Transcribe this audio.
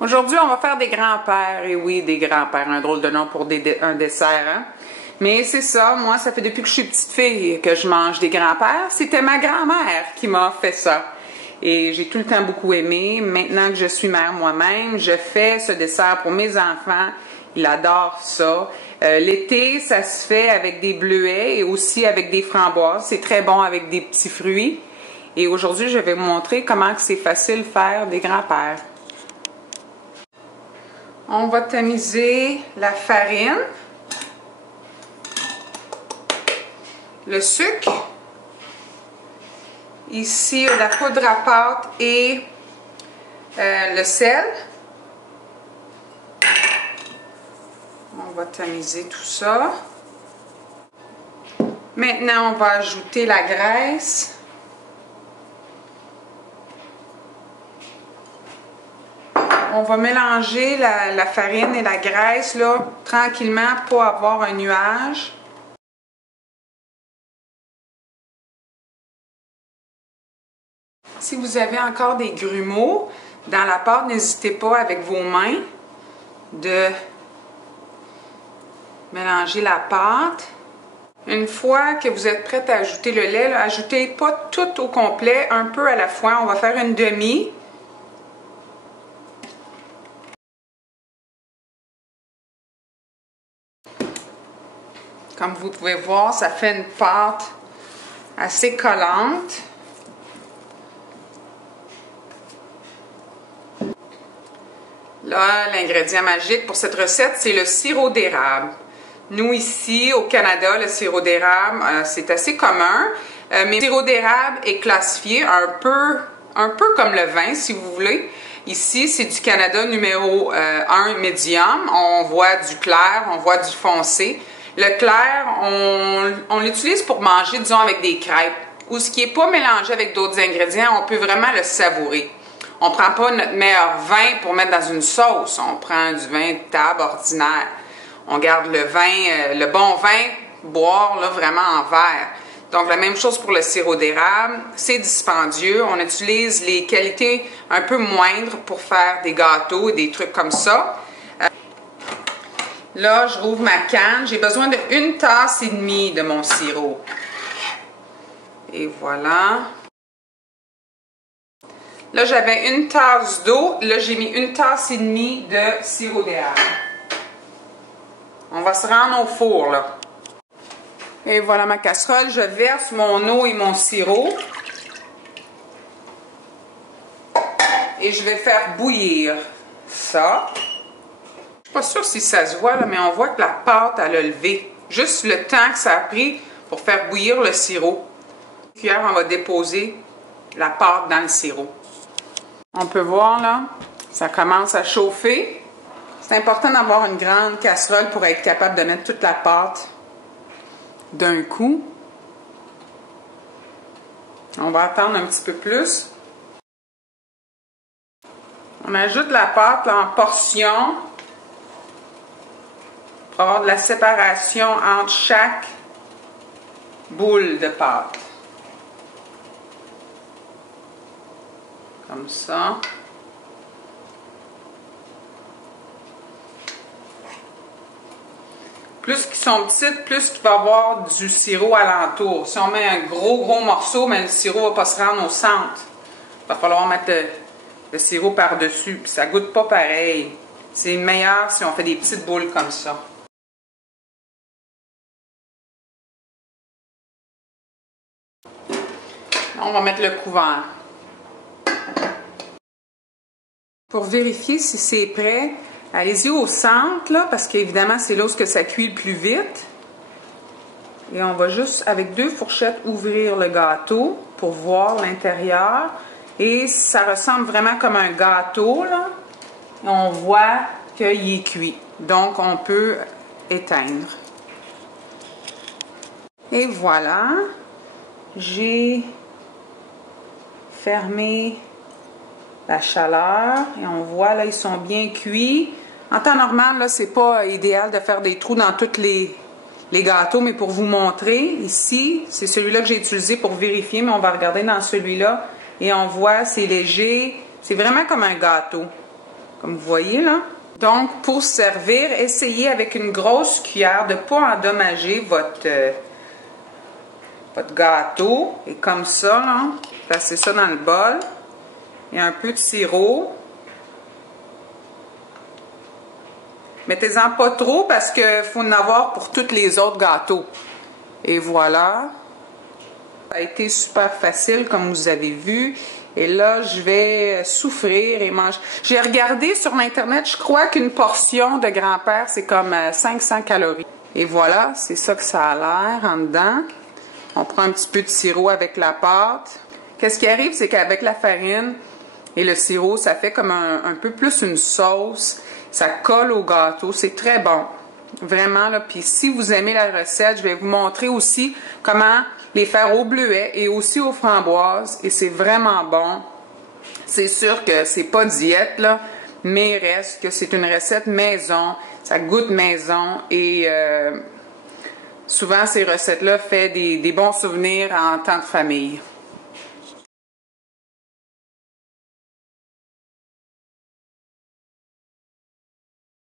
Aujourd'hui, on va faire des grands-pères. Et oui, des grands-pères, un drôle de nom pour un dessert, hein? Mais c'est ça, moi, ça fait depuis que je suis petite fille que je mange des grands-pères. C'était ma grand-mère qui m'a fait ça. Et j'ai tout le temps beaucoup aimé. Maintenant que je suis mère moi-même, je fais ce dessert pour mes enfants. Ils adorent ça. L'été, ça se fait avec des bleuets et aussi avec des framboises. C'est très bon avec des petits fruits. Et aujourd'hui, je vais vous montrer comment c'est facile de faire des grands-pères. On va tamiser la farine, le sucre, ici la poudre à pâte et le sel. On va tamiser tout ça. Maintenant, on va ajouter la graisse. On va mélanger la farine et la graisse là, tranquillement pour avoir un nuage. Si vous avez encore des grumeaux dans la pâte, n'hésitez pas avec vos mains de mélanger la pâte. Une fois que vous êtes prête à ajouter le lait, là, ajoutez pas tout au complet, un peu à la fois. On va faire une demi. Comme vous pouvez voir, ça fait une pâte assez collante. Là, l'ingrédient magique pour cette recette, c'est le sirop d'érable. Nous, ici, au Canada, le sirop d'érable, c'est assez commun. Mais le sirop d'érable est classifié un peu comme le vin, si vous voulez. Ici, c'est du Canada numéro 1 médium. On voit du clair, on voit du foncé. Le clair, on l'utilise pour manger, disons, avec des crêpes. Ou ce qui n'est pas mélangé avec d'autres ingrédients, on peut vraiment le savourer. On ne prend pas notre meilleur vin pour mettre dans une sauce. On prend du vin de table ordinaire. On garde le vin, le bon vin, boire là, vraiment en verre. Donc, la même chose pour le sirop d'érable. C'est dispendieux. On utilise les qualités un peu moindres pour faire des gâteaux et des trucs comme ça. Là, je rouvre ma canne. J'ai besoin de 1,5 tasses de mon sirop. Et voilà. Là, j'avais 1 tasse d'eau. Là, j'ai mis 1,5 tasses de sirop d'érable. On va se rendre au four, là. Et voilà ma casserole. Je verse mon eau et mon sirop. Et je vais faire bouillir ça. Je ne suis pas sûre si ça se voit, là, mais on voit que la pâte, elle a levé. Juste le temps que ça a pris pour faire bouillir le sirop. Cuillère, on va déposer la pâte dans le sirop. On peut voir, là, ça commence à chauffer. C'est important d'avoir une grande casserole pour être capable de mettre toute la pâte d'un coup. On va attendre un petit peu plus. On ajoute la pâte là, en portions pour avoir de la séparation entre chaque boule de pâte. Comme ça. Plus qu'ils sont petites, plus qu'il va y avoir du sirop alentour. Si on met un gros morceau, mais le sirop ne va pas se rendre au centre. Il va falloir mettre le sirop par-dessus, puis ça ne goûte pas pareil. C'est meilleur si on fait des petites boules comme ça. On va mettre le couvert. Pour vérifier si c'est prêt, allez-y au centre, là, parce qu'évidemment, c'est là où ça cuit le plus vite. Et on va juste, avec 2 fourchettes, ouvrir le gâteau pour voir l'intérieur. Et ça ressemble vraiment comme un gâteau, là. On voit qu'il est cuit. Donc, on peut éteindre. Et voilà. J'ai fermé la chaleur et on voit là ils sont bien cuits. En temps normal là c'est pas idéal de faire des trous dans tous les gâteaux, mais pour vous montrer ici c'est celui-là que j'ai utilisé pour vérifier, mais on va regarder dans celui-là et on voit c'est léger, c'est vraiment comme un gâteau. comme vous voyez là. Donc, pour servir, essayez avec une grosse cuillère de ne pas endommager votre gâteau. Et comme ça, là, placez ça dans le bol. Et un peu de sirop. Mettez-en pas trop parce qu'il faut en avoir pour tous les autres gâteaux. Et voilà. Ça a été super facile comme vous avez vu. Et là, je vais souffrir et manger. J'ai regardé sur Internet, je crois qu'une portion de grand-père, c'est comme 500 calories. Et voilà, c'est ça que ça a l'air en dedans. On prend un petit peu de sirop avec la pâte. Qu'est-ce qui arrive, c'est qu'avec la farine et le sirop, ça fait comme un peu plus une sauce. Ça colle au gâteau. C'est très bon. Vraiment, là. Puis si vous aimez la recette, je vais vous montrer aussi comment les faire au bleuet et aussi aux framboises. Et c'est vraiment bon. C'est sûr que c'est pas diète, là, mais il reste que c'est une recette maison. Ça goûte maison et souvent ces recettes-là font des bons souvenirs en temps de famille.